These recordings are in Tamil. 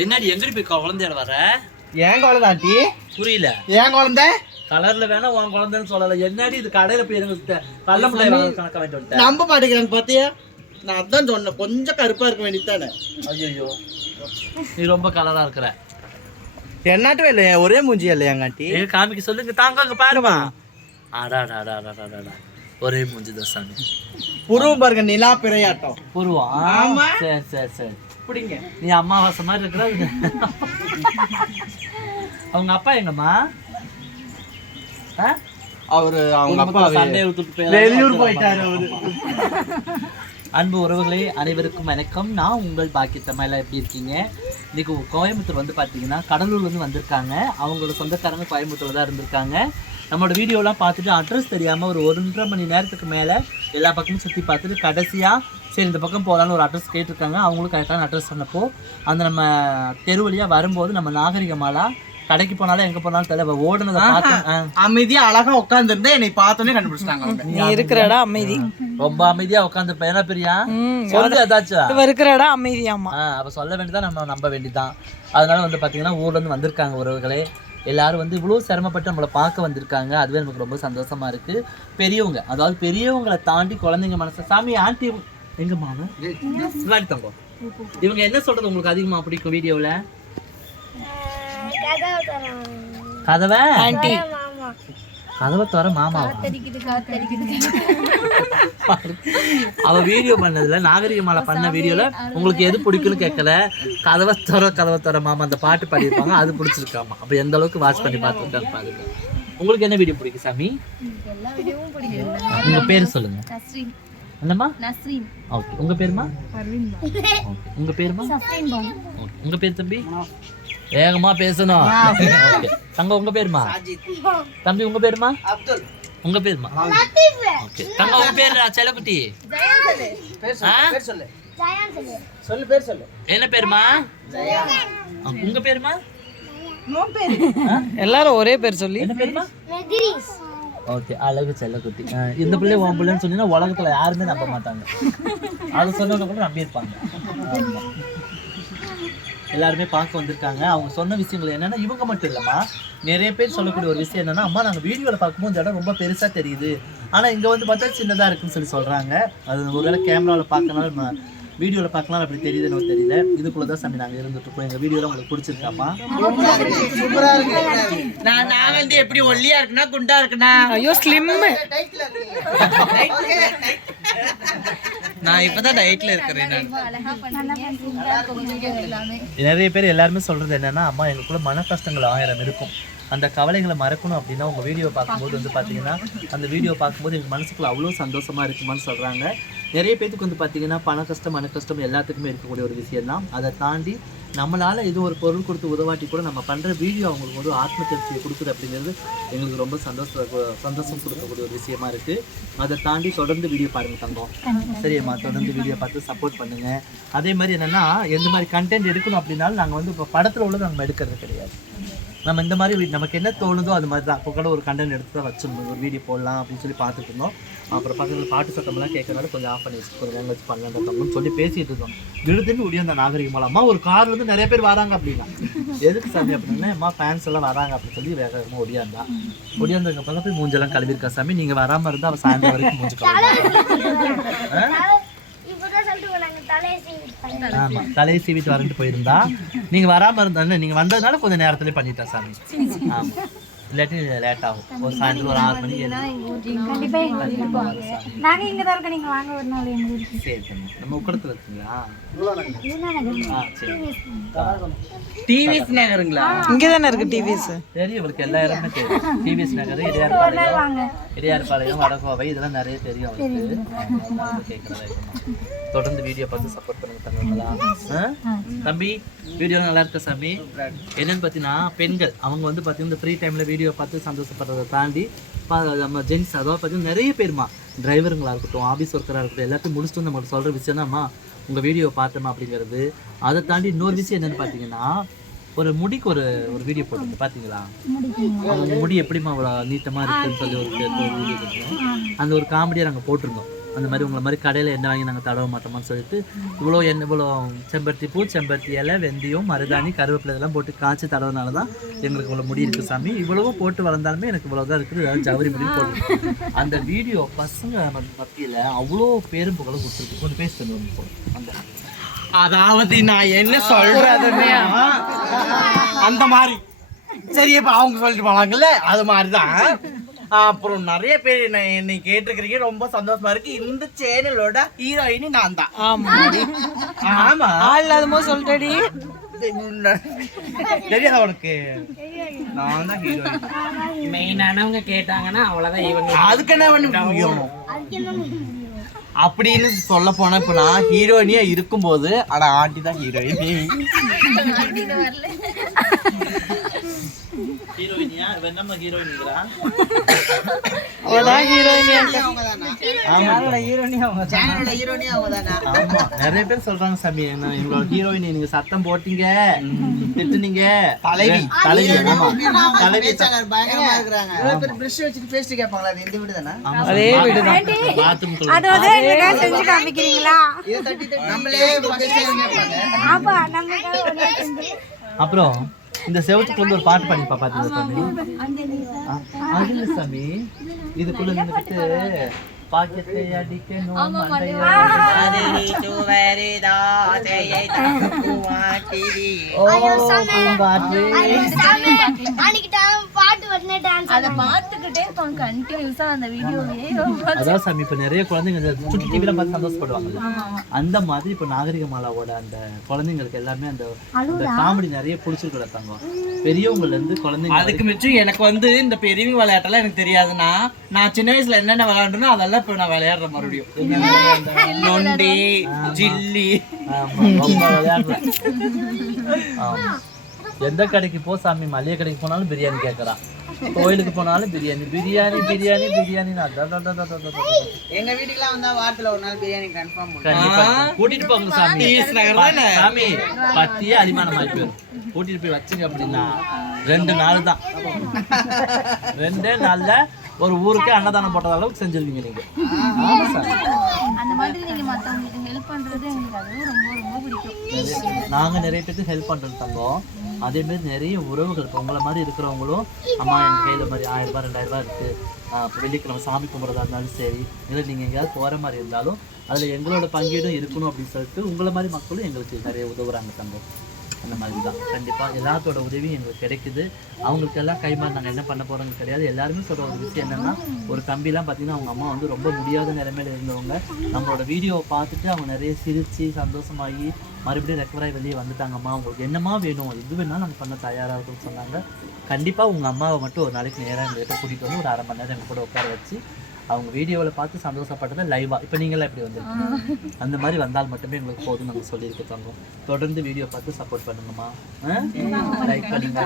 என்னடி எங்கடி போய் வர? ஏன் குழந்தை ஆண்டி? புரியல. ஏன் குழந்தை? கலர்ல வேணா உன் குழந்தைன்னு சொல்லல. என்னடி இது கடையில போய் கள்ள முட்டை கணக்க வந்துட்டேன் நம்ப மாட்டேங்கிறாங்க பாத்தியா? நான் அதான் சொன்னேன் கொஞ்சம் கருப்பா இருக்க வேண்டியதானே ஐயோ நீ ரொம்ப கலரா இருக்கிற. என்னாட்டும் இல்லையா ஒரே மூஞ்சி இல்லையாங்க ஆண்டி? காமிக்க சொல்லுங்க தாங்க பாருமா. ஆடாடாடாடாடாடா ஒரே மூஞ்சி தான் சாமி. புருவம் பாருங்க நிலா பிறையாட்டம். புருவா ஆமா. சரி சரி சரி. பிடிங்க. நீ அம்மாவாசை மாதிரி இருக்கிற அவங்க அப்பா எங்கம்மா? அவரு அவங்க அப்பா போய் வெளியூர் போயிட்டாரு அவரு. அன்பு உறவுகளே அனைவருக்கும் வணக்கம். நான் உங்கள் பாக்கியத்தம்மா எல்லாம் எப்படி இருக்கீங்க? இன்னைக்கு கோயம்புத்தூர் வந்து பார்த்தீங்கன்னா கடலூர்லேருந்து வந்திருக்காங்க. அவங்களோட சொந்தக்காரங்க கோயம்புத்தூர்ல தான் இருந்திருக்காங்க. நம்மளோட வீடியோலாம் பார்த்துட்டு அட்ரஸ் தெரியாமல் ஒரு ஒன்றரை மணி நேரத்துக்கு மேலே எல்லா பக்கமும் சுற்றி பார்த்துட்டு கடைசியாக சரி இந்த பக்கம் போகலான்னு ஒரு அட்ரஸ் கேட்டிருக்காங்க. அவங்களும் கரெக்டான அட்ரஸ் சொன்னப்போ அந்த நம்ம தெரு வழியாக வரும்போது நம்ம நாகரிகமாலா கடைக்கு போனாலும் எங்கே போனாலும் தெரியல. ஓடுனதை. அமைதியா அழகா உட்கார்ந்து இருந்தா என்னை பார்த்தோன்னே கண்டுபிடிச்சிட்டாங்க அவங்க. நீ இருக்கிற இடம் அமைதி. ரொம்ப அமைதியா உட்காந்துருப்பேன் என்ன பிரியா சொல்லு ஏதாச்சும் இவ இருக்கிற இடம் அமைதியாமா அப்போ சொல்ல வேண்டியதான் நம்ம நம்ப வேண்டியதான் அதனால வந்து பார்த்தீங்கன்னா ஊர்லேருந்து வந்திருக்காங்க உறவுகளே. எல்லாரும் வந்து இவ்வளோ சிரமப்பட்டு நம்மளை பார்க்க வந்திருக்காங்க. அதுவே நமக்கு ரொம்ப சந்தோஷமா இருக்கு. பெரியவங்க அதாவது பெரியவங்களை தாண்டி குழந்தைங்க மனசு. சாமி ஆண்டி எங்க மாமா? விளையாடி தங்கம். இவங்க என்ன சொல்றது உங்களுக்கு அதிகமா பிடிக்கும் வீடியோவில் கதவை ஆண்டி. கதவை தவிர மாமா அவ வீடியோ பண்ணதுல நாகரிகமால பண்ண வீடியோல உங்களுக்கு எது பிடிக்கும்னு கேட்கல கதவை தர கதவை தர மாமா அந்த பாட்டு பாடியிருப்பாங்க அது பிடிச்சிருக்காமா? அப்ப எந்த அளவுக்கு வாட்ச் பண்ணி பார்த்துருக்காரு பாருங்க. உங்களுக்கு என்ன வீடியோ பிடிக்கும் சாமி? எல்லா வீடியோவும் பிடிக்கும். உங்க பேர் சொல்லுங்க. நஸ்ரீன். என்னம்மா? நஸ்ரீன். ஓகே உங்க பேருமா? அரவிந்த் ஓகே உங்க பேருமா? சஃப்ரீன் ஓகே உங்க பேர் தம்பி? வேகமா பேசணும். தங்க உங்க பேருமா? தம்பி உங்க பேருமா? அப்துல். உங்க பேருமா? ஓகே. தங்க உங்க பேர் செல்லக்குட்டி ஆ? பேர் சொல்லு. சொல்லு பேர் சொல்லு. என்ன பேருமா? உங்க பேருமா? எல்லாரும் ஒரே பேர் சொல்லி. என்ன பேருமா? ஓகே அழகு செல்லக்குட்டி இந்த பிள்ளை உன் பிள்ளைன்னு சொன்னீங்கன்னா உலகத்துல யாருமே நம்ப மாட்டாங்க. அது சொன்னவங்க கூட நம்பியிருப்பாங்க. எல்லாருமே பார்க்க வந்திருக்காங்க. அவங்க சொன்ன விஷயங்கள் என்னன்னா இவங்க மட்டும் இல்லைம்மா. நிறைய பேர் சொல்லக்கூடிய ஒரு விஷயம் என்னன்னா அம்மா நாங்கள் வீடியோவில் பார்க்கும்போது இந்த இடம் ரொம்ப பெருசாக தெரியுது. ஆனால் இங்கே வந்து பார்த்தா சின்னதாக இருக்குன்னு சொல்லி சொல்கிறாங்க அது ஒருவேளை கேமராவில் பார்க்கனால வீடியோவில் பார்க்கலாம் அப்படி தெரியுதுன்னு தெரியல. இதுக்குள்ளே தான் சாமி நாங்கள் இருந்துட்டு எங்கள் வீடியோவில் உங்களுக்கு பிடிச்சிருக்காமா சூப்பரா இருக்கு. நான் நான் வந்து எப்படி ஒல்லியா இருக்குனா குண்டா இருக்குனா ஐயோ ஸ்லிம் நான் இப்பதான் டயட்ல இருக்கிறேன் நிறைய பேர் எல்லாருமே சொல்றது என்னன்னா அம்மா எங்களுக்குள்ள மன கஷ்டங்கள் ஆயிரம் இருக்கும். அந்த கவலைகளை மறக்கணும் அப்படின்னா உங்க வீடியோ பார்க்கும்போது வந்து பார்த்தீங்கன்னா அந்த வீடியோ பார்க்கும்போது எங்க மனசுக்குள்ள அவ்வளோ சந்தோஷமா இருக்குமான்னு சொல்றாங்க. நிறைய பேத்துக்கு வந்து பார்த்தீங்கன்னா பண கஷ்டம் மன கஷ்டம் எல்லாத்துக்குமே இருக்கக்கூடிய ஒரு விஷயம் தான் அதை தாண்டி நம்மளால இது ஒரு பொருள் கொடுத்து உதவாட்டி கூட நம்ம பண்ற வீடியோ அவங்களுக்கு ஒரு ஆத்ம திருப்தியை கொடுக்குது அப்படிங்கிறது எங்களுக்கு ரொம்ப சந்தோஷம் சந்தோஷம் கொடுக்கக்கூடிய ஒரு விஷயமா இருக்கு. அதை தாண்டி தொடர்ந்து வீடியோ பாருங்க தங்கம். சரிம்மா தொடர்ந்து வீடியோ பார்த்து சப்போர்ட் பண்ணுங்க. அதே மாதிரி என்னன்னா எந்த மாதிரி கண்டென்ட் எடுக்கணும் அப்படின்னாலும் நாங்கள் வந்து இப்போ படத்தில் உள்ளது நம்ம எடுக்கிறது கிடையாது. நம்ம இந்த மாதிரி நமக்கு என்ன தோணுதோ அது மாதிரி தான். இப்போ கூட ஒரு கண்டென்ட் எடுத்து தான் வச்சிருந்தோம். ஒரு வீடியோ போடலாம் அப்படின்னு சொல்லி பார்த்துட்டு இருந்தோம். அப்புறம் பக்கத்தில் பாட்டு சத்தம்லாம் கேட்கறதால கொஞ்சம் ஆஃப் பண்ணி வச்சு கொஞ்சம் வச்சு பண்ணலாம் சொல்லி பேசிட்டு இருந்தோம். விழுதுன்னு முடியும் அந்த நாகரிகமால அம்மா ஒரு கார்ல இருந்து நிறைய பேர் வராங்க அப்படின்னா. எதுக்கு சாமி அப்படின்னா அம்மா ஃபேன்ஸ் எல்லாம் வராங்க அப்படின்னு சொல்லி வேக வேகமாக ஒடியாந்தா ஒடியாந்ததுக்கு அப்புறம் போய் மூஞ்செல்லாம் கழுவிருக்கா சாமி. நீங்க வராம இருந்தா அவ சாயந்தரம் வரைக்கும் மூஞ்சு கழுவி ஆமா தலையை சீவிட்டு வரன்ட்டு போயிருந்தா. நீங்க வராம இருந்தா நீங்க வந்ததுனால கொஞ்சம் நேரத்துலேயே பண்ணிட்டேன் சாமி. ஆமா. இல்லாட்டி லேட் ஆகும். ஒரு சாயந்தரம் ஒரு ஆறு மணிக்கு நாங்க இங்க தான் இருக்கோம். நீங்க வாங்க ஒரு நாள் எங்க ஊருக்கு. சரி தம்பி. நம்ம உக்கடத்துல இருக்குங்களா? ஆ சரி. டிவிஸ் நகருங்களா? இங்க தானே இருக்கு டிவிஸ் தெரியும் இவளுக்கு எல்லா இடமே தெரியும். டிவிஎஸ் நகர் இடையார்பாளையம் இடையார்பாளையம் வடகோவை இதெல்லாம் நிறைய தெரியும் அவளுக்கு கேட்கறதா. தொடர்ந்து வீடியோ பார்த்து சப்போர்ட் பண்ணுங்க தங்கங்களா. ஆ? தம்பி வீடியோ நல்லா இருக்கு சாமி? என்னன்னு பார்த்தீங்கன்னா பெண்கள். அவங்க வந்து பார்த்தீங்கன்னா இந்த ஃப்ரீ டைமில் வீடியோ பார்த்து சந்தோஷப்படுறதை தாண்டி நம்ம ஜென்ஸ் அதாவது பார்த்தீங்கன்னா நிறைய பேருமா டிரைவருங்களா இருக்கட்டும் ஆஃபீஸ் ஒர்க்கராக இருக்கட்டும் எல்லாத்தையும் முடிச்சுட்டு நம்மளுக்கு சொல்கிற விஷயம் தான்மா. உங்கள் வீடியோ பார்த்தோமா அப்படிங்கிறது. அதை தாண்டி இன்னொரு விஷயம் என்னன்னு பார்த்தீங்கன்னா ஒரு முடிக்கு ஒரு ஒரு வீடியோ போட்டு பார்த்தீங்களா அவங்க முடி எப்படிமா அவ்வளோ நீட்டமாக இருக்குன்னு சொல்லி ஒரு வீடியோ அந்த ஒரு காமெடியாக நாங்கள் போட்டிருந்தோம். அந்த மாதிரி உங்களை மாதிரி கடையில் என்ன வாங்கி நாங்கள் தடவ மாட்டோமான்னு சொல்லிட்டு இவ்வளோ எண்ணெய் இவ்வளோ செம்பருத்தி பூ செம்பருத்தி இலை வெந்தயம் மருதாணி கருவேப்பிலை இதெல்லாம் போட்டு காய்ச்சி தடவுனால தான் எங்களுக்கு இவ்வளோ முடி இருக்குது சாமி. இவ்வளவோ போட்டு வளர்ந்தாலுமே எனக்கு இவ்வளோ தான் இருக்குது. ஏதாவது ஜவுரி முடி போட்டு அந்த வீடியோ பசங்க மத்தியில் அவ்வளோ பேரும் புகழும் கொடுத்துருக்கு. கொஞ்சம் பேசுறது அந்த அதாவது நான் என்ன சொல்றதுன்னா அந்த மாதிரி. சரி இப்போ அவங்க சொல்லிட்டு போனாங்கல்ல அது மாதிரி தான் அப்புறம் நிறைய பேர் என்ன என்னை கேட்டிருக்கிறீங்க. ரொம்ப சந்தோஷமா இருக்கு. இந்த சேனலோட ஹீரோயினி நான் தான். ஆமா. ஆமா. ஆள் போது சொல்லிட்டடி தெரியாத உனக்கு? நான் தான் ஹீரோயின் மெயினானவங்க கேட்டாங்கன்னா அவ்வளவுதான் இவங்க அதுக்கு என்ன பண்ண முடியும்? அப்படின்னு சொல்ல போனா இப்ப நான் ஹீரோயினியா இருக்கும்போது ஆனா ஆண்டி தான் ஹீரோயினி ஹீரோயினியா ஹீரோயினிங்களா அவதான் ஆமா. நிறைய பேர் சொல்றாங்க சாமி என்ன ஹீரோயின் நீங்க சத்தம் போட்டீங்க. திட்டுனீங்க. தலைவி. தலைவி. ஆமா. தலைவி ஆமா, அதே வீடு தான் பாத்ரூம்குள்ள அது வந்து செஞ்சு காமிக்கிறீங்களா? நாள் செஞ்சு அப்புறம்? இந்த செவத்துக்குள்ள இருந்து ஒரு பாட்டு பாடிப்பா பாத்தீங்க சாமி? ஆ, அது இல்ல சாமி இதுக்குள்ள நின்னுக்கிட்டு பாக்கெட்டை அடிக்கணும் அதான் சாமி இப்ப நிறைய குழந்தைங்க இந்த சுட்டி டிவில பார்த்து சந்தோஷப்படுவாங்க. அந்த மாதிரி இப்ப நாகரிகமாலாவோட அந்த குழந்தைங்களுக்கு எல்லாமே அந்த காமெடி நிறைய பிடிச்சிருக்கிற தங்கம் பெரியவங்கல இருந்து குழந்தைங்க அதுக்கு மிச்சம் எனக்கு வந்து இந்த பெரியவங்க விளையாட்டெல்லாம் எனக்கு தெரியாதுன்னா நான் சின்ன வயசுல என்னென்ன விளையாடுனோ அதெல்லாம் இப்ப நான் விளையாடுறேன் மறுபடியும். நொண்டி ஜில்லி. ஆமா, ரொம்ப விளையாடுறேன். எந்த கடைக்கு போ சாமி மளிகை கடைக்கு போனாலும் பிரியாணி கேட்கறான் கோயிலுக்கு போனாலும் பிரியாணி பிரியாணி பிரியாணி பிரியாணி. எங்க வீட்டுக்குலாம் வந்தா வாரத்துல ஒரு நாள் பிரியாணி கன்ஃபார்ம் கண்டிப்பா. கூட்டிட்டு போங்க சாமி? சாமி பத்தியே அடிமானம் ஆகி போயிடும் கூட்டிட்டு போய் வச்சுங்க அப்படின்னா ரெண்டு நாள் தான். ரெண்டே நாள்ல ஒரு ஊருக்கே அன்னதானம் போட்ட அளவுக்கு செஞ்சிருவீங்க நீங்க. அந்த மாதிரி நீங்க மத்தவங்களுக்கு ஹெல்ப் பண்றது எங்களுக்கு அதுவும் ரொம்ப ரொம்ப பிடிக்கும். நாங்க நிறைய பேருக்கு ஹெல்ப் பண்றது தங்கோம். அதே மாதிரி நிறைய உறவுகள் இப்போ உங்களை மாதிரி இருக்கிறவங்களும் அம்மா என் கையில் மாதிரி ஆயிரம் ரூபாய் ரெண்டாயிரம் ரூபாய் இருக்கு. இப்போ வெள்ளிக்கிழமை சாமி கும்பிட்றதா இருந்தாலும் சரி இல்லை நீங்க எங்கேயாவது போற மாதிரி இருந்தாலும் அதுல எங்களோட பங்கீடும் இருக்கணும் அப்படின்னு சொல்லிட்டு உங்களை மாதிரி மக்களும் எங்களுக்கு நிறைய உதவுறாங்க தங்கம் அந்த மாதிரி தான் கண்டிப்பாக எல்லாத்தோட உதவியும் எங்களுக்கு கிடைக்குது. அவங்களுக்கு எல்லாம் கைமாறி நாங்கள் என்ன பண்ண போகிறோங்க கிடையாது எல்லாருமே சொல்கிற ஒரு விஷயம் என்னென்னா ஒரு தம்பிலாம் பார்த்தீங்கன்னா அவங்க அம்மா வந்து ரொம்ப முடியாத நிலைமையில இருந்தவங்க. நம்மளோட வீடியோவை பார்த்துட்டு அவங்க நிறைய சிரித்து சந்தோஷமாகி மறுபடியும் ரெக்கவராகி வெளியே வந்துட்டாங்கம்மா. உங்களுக்கு என்னம்மா வேணும்? இது வேணாலும் நாங்கள் பண்ண தயாராக இருக்கும்னு சொன்னாங்க. கண்டிப்பாக உங்கள் அம்மாவை மட்டும் ஒரு நாளைக்கு நேராக எங்கள்கிட்ட கூட்டிகிட்டு வந்து ஒரு அரை மணி நேரம் எங்கள் கூட உட்கார வச்சு அவங்க வீடியோவில் பார்த்து சந்தோஷப்பட்டதை லைவாக இப்போ நீங்களாம் எப்படி வந்திருக்கீங்க? அந்த மாதிரி வந்தால் மட்டுமே எங்களுக்கு போதும் நாங்கள் சொல்லியிருக்கோம் தொடர்ந்து வீடியோ பார்த்து சப்போர்ட் பண்ணுங்கம்மா. லைக் பண்ணுங்க.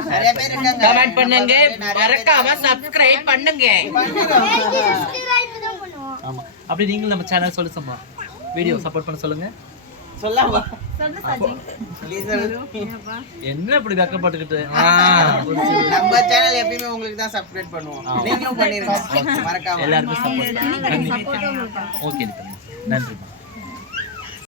கமெண்ட் பண்ணுங்க. மறக்காம சப்ஸ்கிரைப் பண்ணுங்க. ஆமாம் அப்படி நீங்களும் நம்ம சேனல் சொல்லுசம்மா வீடியோ சப்போர்ட் பண்ண சொல்லுங்க. சொல்லாமா. என்ன இப்படி வெக்கப்பட்டுக்கிட்டு? நம்ம சேனல் எப்பயுமே உங்களுக்கு தான் சப்ஸ்கிரைப் பண்ணுவோம். நீங்களும் பண்ணிருங்க. மறக்காம. எல்லாருமே சப்போர்ட் ஓகே நன்றிம்மா